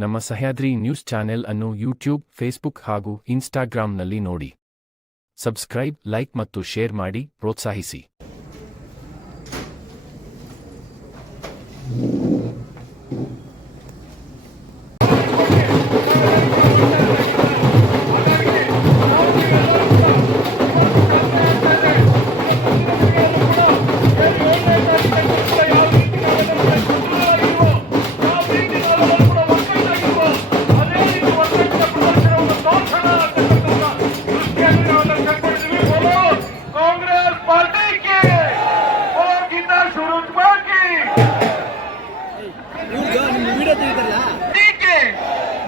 ನಮ್ಮ Sahyadri news channel ಅನ್ನು YouTube, Facebook ಹಾಗೂ ಇನ್ಸ್ಟಾಗ್ರಾಂನಲ್ಲಿ ನೋಡಿ. ಸಬ್ಸ್ಕ್ರೈಬ್, ಲೈಕ್ ಮತ್ತು ಶೇರ್ ಮಾಡಿ ಪ್ರೋತ್ಸಾಹಿಸಿ.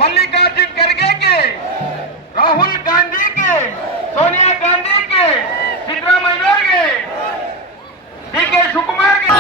मल्लिकार्जुन खड़गे के, राहुल गांधी के, सोनिया गांधी के, सिद्धरामैया के, डीके शिवकुमार के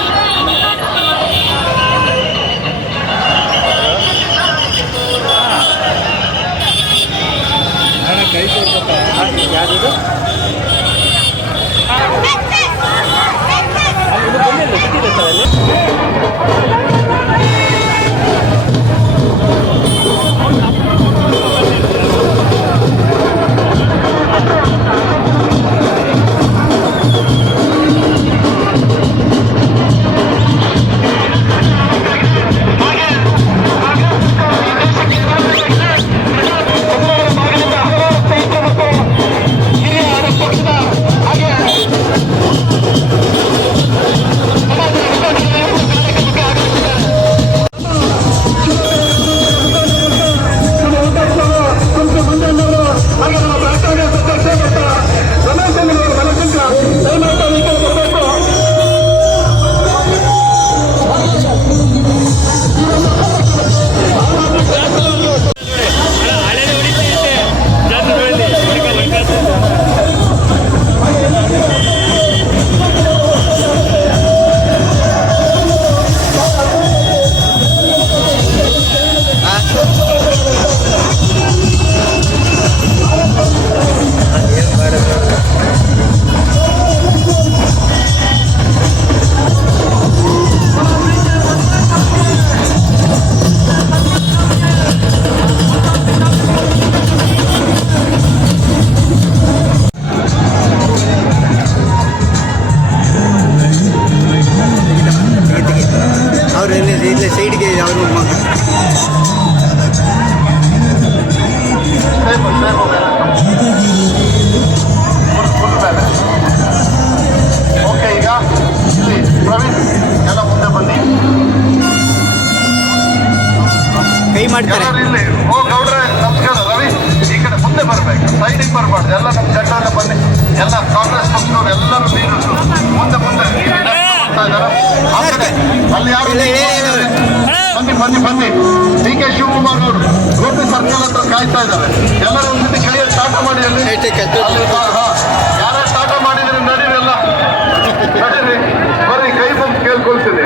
ಸೈಡ್ಗೆ ಅವರು ಓಕೆ. ಈಗ ಪ್ರವೀಣ್ ಎಲ್ಲ ಮುಂದೆ ಬನ್ನಿ, ಕೈ ಮಾಡ್ತಾರೆ. ಇಲ್ಲಿ ಓ ಗೌಡ್ರೆ ನಮಸ್ಕಾರ. ರವಿ ಈ ಕಡೆ ಮುಂದೆ ಬರಬೇಕು, ಸೈಡಿಗೆ ಬರಬಾರ್ದು. ಎಲ್ಲ ನಮ್ಮ ಜಂಡಲ್ಲ ಬನ್ನಿ, ಎಲ್ಲ ಕಾಂಗ್ರೆಸ್ ಪಕ್ಷದವ್ರು ಎಲ್ಲರೂ ಲೀಡರ್ಸು ಮುಂದೆ ಮುಂದೆ ಅಲ್ಲಿ ಯಾರು ಬನ್ನಿ ಬನ್ನಿ ಬನ್ನಿ. ಡಿಕೆ ಶಿವಕುಮಾರ್ ಅವರು ಗೋಪಿ ಸರ್ಕಲ್ ಹತ್ರ ಕಾಯ್ತಾ ಇದ್ದಾರೆ. ಎಲ್ಲರೂ ಒಂದ್ಸತಿ ಕೈಯಲ್ಲಿ ಸ್ಟಾರ್ಟ್ ಮಾಡಿ, ಅಲ್ಲಿ ಯಾರು ಸ್ಟಾರ್ಟ್ ಮಾಡಿದ್ರೆ ನಡೀರಲ್ಲ, ನಡೀರಿ ಬರ್ರಿ. ಕೈ ಬಂದು ಕೇಳ್ಕೊಳ್ತೀನಿ,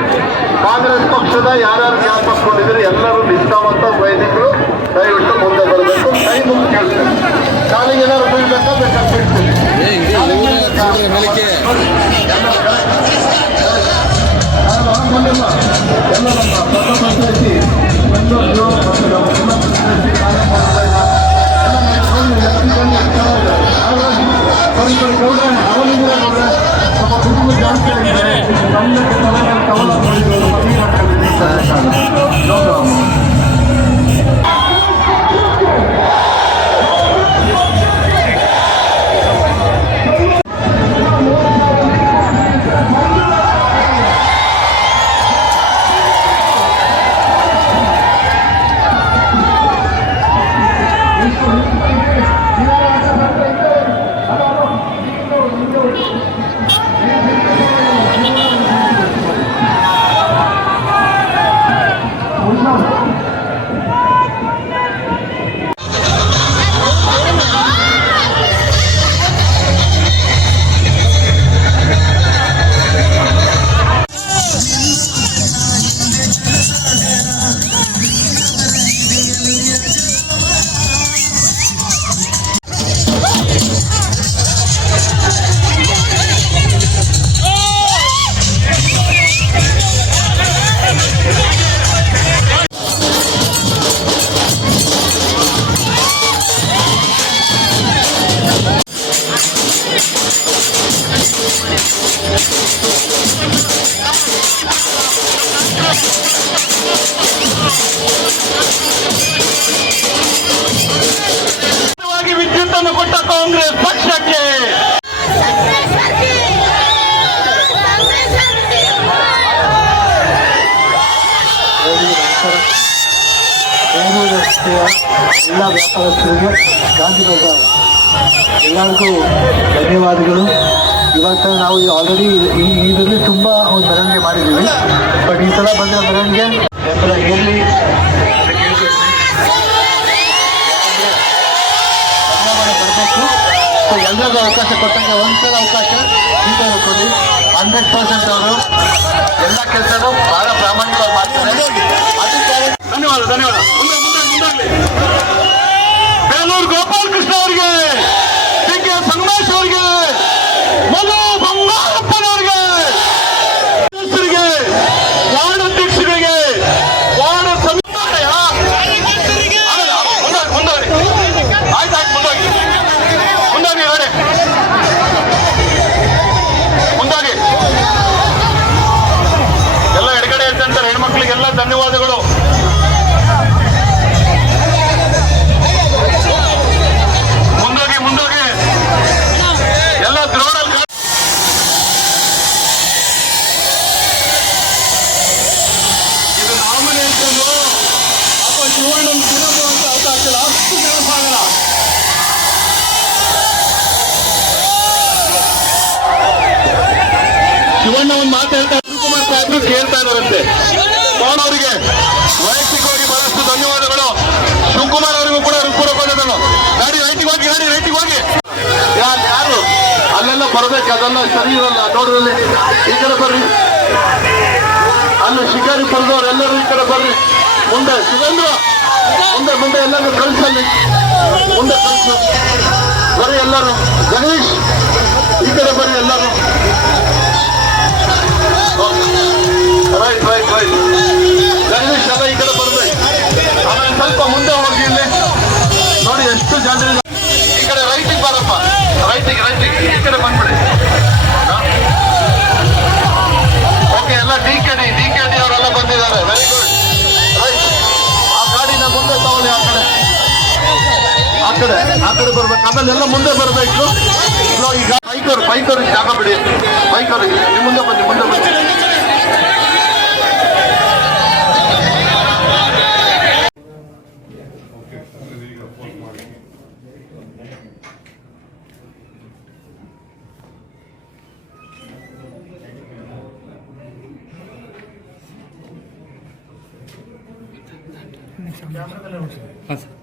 ಕಾಂಗ್ರೆಸ್ ಪಕ್ಷದ ಯಾರ್ಯಾರು ಜ್ಞಾಪಕೊಂಡಿದ್ರೆ ಎಲ್ಲರೂ ನಿಷ್ಠಾವಂತ ವೈದಿಕರು ದಯವಿಟ್ಟು ಮುಂದೆ ಬರಬೇಕು. ಕೈ ಮುಂದೆ ಕೇಳ್ತೇನೆ. ಕಾಲಿಗೆ ಏನಾದ್ರು ಬೀಳ್ಬೇಕಾ ಬೇಕಾದ್ರೆ ಬಿಡ್ತೀನಿ. ಎಲ್ಲ ನಮ್ಮ ಪ್ರಥಮಂತ್ರಿ ಬೆಂಗಳೂರು ಮತ್ತು ನಮ್ಮ ಮುಖ್ಯಮಂತ್ರಿ ಗೌಡ ಅವನಿಂದ ನಮ್ಮ ಕುಟುಂಬ ಜಾಸ್ತಿ ಆಗಿದೆ. ನಮ್ಮಕ್ಕೆ ಕವಲ ಬೇಲೂರು ರಸ್ತೆಯ ಎಲ್ಲ ವ್ಯಾಪಾರಸ್ಥರಿಗೆ ಗಾಂಧಿ ಬಜಾರ್ ಎಲ್ಲರಿಗೂ ಧನ್ಯವಾದಗಳು. ಇವತ್ತು ನಾವು ಆಲ್ರೆಡಿ ಇದರಲ್ಲಿ ತುಂಬ ಒಂದು ಮೆರವಣಿಗೆ ಮಾಡಿದ್ದೀವಿ. ಬಟ್ ಈ ಸಲ ಬಂದಿರೋ ಮೆರವಣಿಗೆ ಬೆಂಬಲ ಇರಲಿ ಬರಬೇಕು. ಸೊ ಎಲ್ಲರಿಗೂ ಅವಕಾಶ ಕೊಟ್ಟಂಗೆ ಒಂದ್ಸಲ ಅವಕಾಶ ಈಗ ಕೊಡಿ. 100% ಅವರು ಎಲ್ಲ ಕೆಲಸನೂ ಬಹಳ ಪ್ರಾಮಾಣಿಕವಾಗಿ ಮಾಡ್ತಾರೆ. ಧನ್ಯವಾದ ಧನ್ಯವಾದ. ಮುಂದಾಗಲಿ. ಬೇಲೂರು ಗೋಪಾಲ್ ಕೃಷ್ಣ ಅವರಿಗೆ, ಡಿ.ಕೆ. ಸಂಗಮೇಶ್ ಅವರಿಗೆ, ಮನು ಬಂಗಾರಪ್ಪನವರಿಗೆ, ಸದಸ್ಯರಿಗೆ, ವಾರ್ಡ್ ಅಧ್ಯಕ್ಷರಿಗೆ, ವಾರ್ಡ್ ಸಮಿತಿ ಮುಂದಾಗಿ ಆಯ್ತಾಯ್ತು ಮುಂದಾಗಿ ಹೇಳಿ ಮುಂದಾಗಿ ಎಲ್ಲ ಎಡಗಡೆ ಇದ್ದಂತ ಹೆಣ್ಮಕ್ಳಿಗೆಲ್ಲ ಧನ್ಯವಾದಗಳು. ಮುಂದೋಗಿ ಎಲ್ಲ ದ್ರೋಣಲ್ಲಿ ಇದು ನಾಮಿನೇಷನ್ ಅಪ್ಪ ಶಿವಣ್ಣನ ತಿನ್ನೋದು ಅಂತ ಅವಕಾಶ ಇಲ್ಲ. ಅಷ್ಟು ಕೆಲಸ ಆಗಲ್ಲ. ಶಿವಣ್ಣ ಒಂದು ಮಾತಾಡ್ತಾ ಶಿವಕುಮಾರ್ ಸಾಹೇಬ್ರು ಕೇಳ್ತಾ ಇದ್ದಾರಂತೆ. ಪವನ್ ಅವರಿಗೆ ವೈಯಕ್ತಿಕವಾಗಿ ಬಹಳಷ್ಟು ಧನ್ಯವಾದಗಳು. ಶಿವಕುಮಾರ್ ಅವರಿಗೂ ಕೂಡ ಹೃತ್ಪೂರ್ವಕವಾದಗಳು. ಗಾಡಿ ರೈಟಿಗೆ ಹೋಗಿ ಯಾರು ಅಲ್ಲೆಲ್ಲ ಬರಬೇಕು, ಅದೆಲ್ಲ ಸರಿ ಇರಲ್ಲ. ನೋಡ್ರಲ್ಲಿ ಈ ಕಡೆ ಬರ್ರಿ, ಅಲ್ಲಿ ಶಿಕಾರಿ ಪಡೆದವ್ರು ಎಲ್ಲರೂ ಈ ಕಡೆ ಬರ್ರಿ. ಮುಂದೆ ಸುರೇಂದ್ರ ಮುಂದೆ ಎಲ್ಲರೂ ಕಳಿಸಲ್ಲಿ ಮುಂದೆ ಕಳಿಸು ಬರ್ರಿ ಎಲ್ಲರೂ. ಗಣೇಶ್ ಈ ಕಡೆ ಬರ್ರಿ ಎಲ್ಲರೂ. ರೈಟ್ ಗಣೇಶ್ ಎಲ್ಲ ಈ ಕಡೆ ಬರ್ಬೇಕು. ಆಮೇಲೆ ಸ್ವಲ್ಪ ಮುಂದೆ ಹೋಗಿ ಇಲ್ಲಿ ನೋಡಿ ಎಷ್ಟು ಜನ ಈ ಕಡೆ ರೈಟಿಗೆ ಬಾರಪ್ಪ. ರೈಟಿಗೆ ಈ ಕಡೆ ಬಂದ್ಬಿಡಿ. ಓಕೆ ಎಲ್ಲ ಡಿ.ಕೆ.ಡಿ ಅವರೆಲ್ಲ ಬಂದಿದ್ದಾರೆ. Very good. ರೈಟ್ ಆ ಗಾಡಿನ ಮುಂದೆ ತಗೊಳ್ಳಿ. ಆ ಕಡೆ ಬರ್ಬೇಕು. ಆಮೇಲೆ ಎಲ್ಲ ಮುಂದೆ ಬರಬೇಕು. ಈಗ ಬೈಕವ್ರಿಗೆ ಜಾಗ ಬಿಡಿ. ಬೈಕವ್ರಿಗೆ ನೀವು ಮುಂದೆ ಬನ್ನಿ. ಹಾಂ ಸರ್.